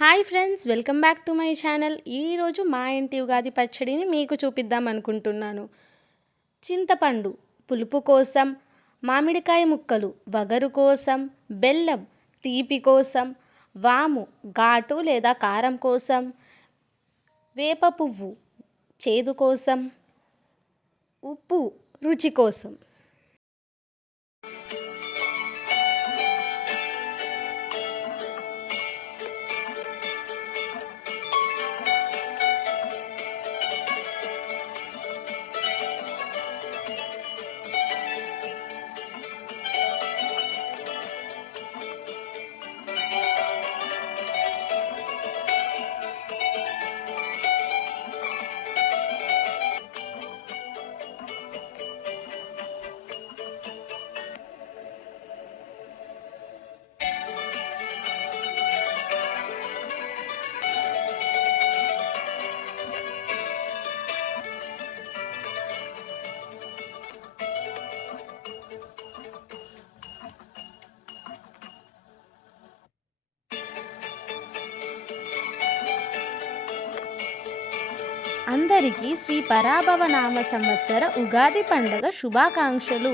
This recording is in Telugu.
Hi friends, welcome back to my channel. ఈరోజు మా ఇంటి ఉగాది పచ్చడిని మీకు చూపిద్దాం అనుకుంటున్నాను. చింతపండు పులుపు కోసం, మామిడికాయ ముక్కలు వగరు కోసం, బెల్లం తీపి కోసం, వాము ఘాటు లేదా కారం కోసం, వేప పువ్వు చేదు కోసం, ఉప్పు రుచి కోసం. అందరికీ శ్రీ పరాభవ నామ సంవత్సర ఉగాది పండుగ శుభాకాంక్షలు.